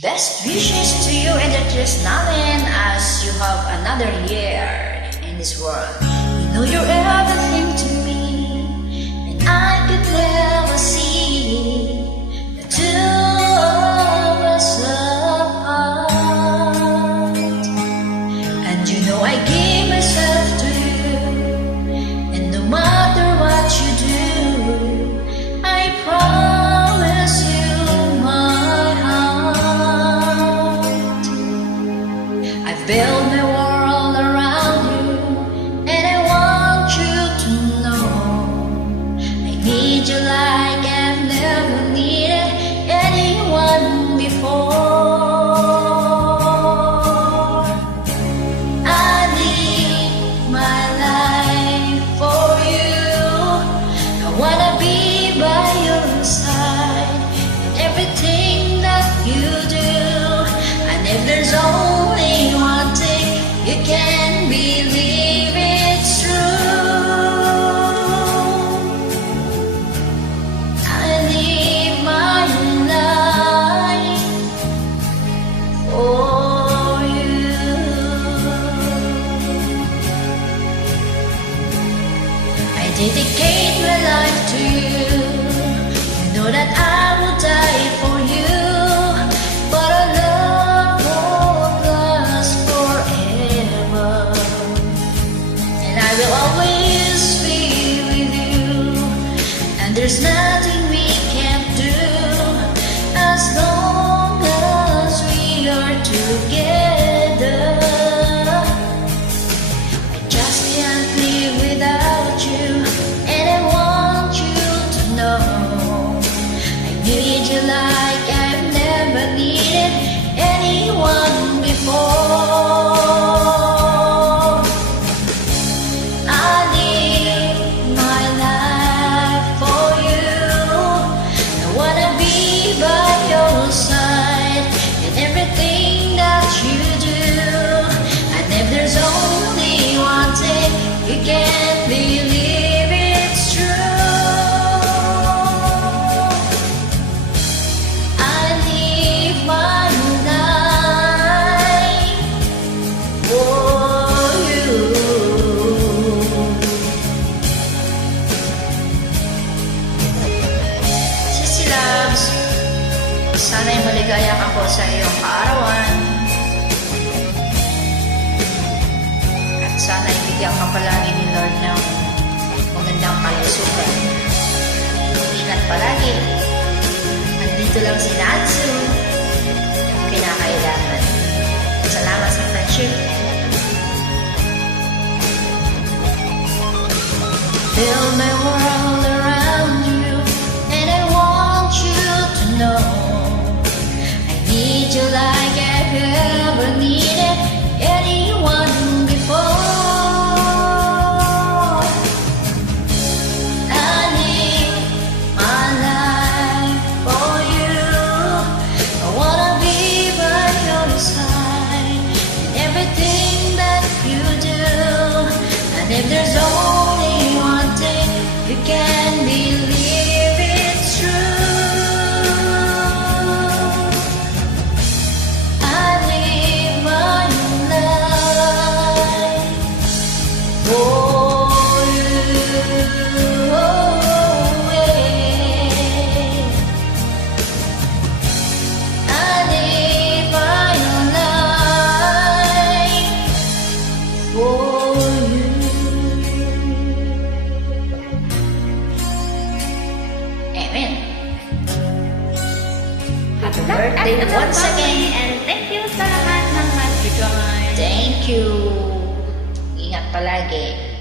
Best wishes to you and the tears namin as you have another year in this world. You know you're everything to me, and I could never see the two of us apart. And you know I give myself to you, and no matter what you do, I promise you my heart. I've built my world around you, and I want you to know I need you like I've never needed anyone before. I live my life for you. I wanna be by your side in everything that you do. And if there's only one thing you can believe, it's true. I live my life for you. I dedicate my life to you. You know that I will die for you, but our love won't last forever. And I will always be with you, and there's nothing we can't do as long as we are together. I just can't live without you, and I want you to know I need you like I've never needed anyone before. I live my life for you. I wanna be by your side in everything that you do. And if there's only one thing you can't believe, it's true. I live my life for you. Sissy Loves, sana'y maligaya ako sa iyong kaarawan. At sana'y bigyan ka palagi ni Lord ng magandang kalusugan. Ingat palagi. Nandito lang si Natsu. Kinakailangan. Salamat sa friendship. Build my world around you, and I want you to know I need you like I've ever needed anyone before. I live my life for you. I wanna be by your side in everything that you do. And if there's only one thing you can believe, it's true. I live my life for you. I live my life for you. Amen. Happy birthday once again. And thank you sa lahat ng mag-join. Thank you. Ingat palagi.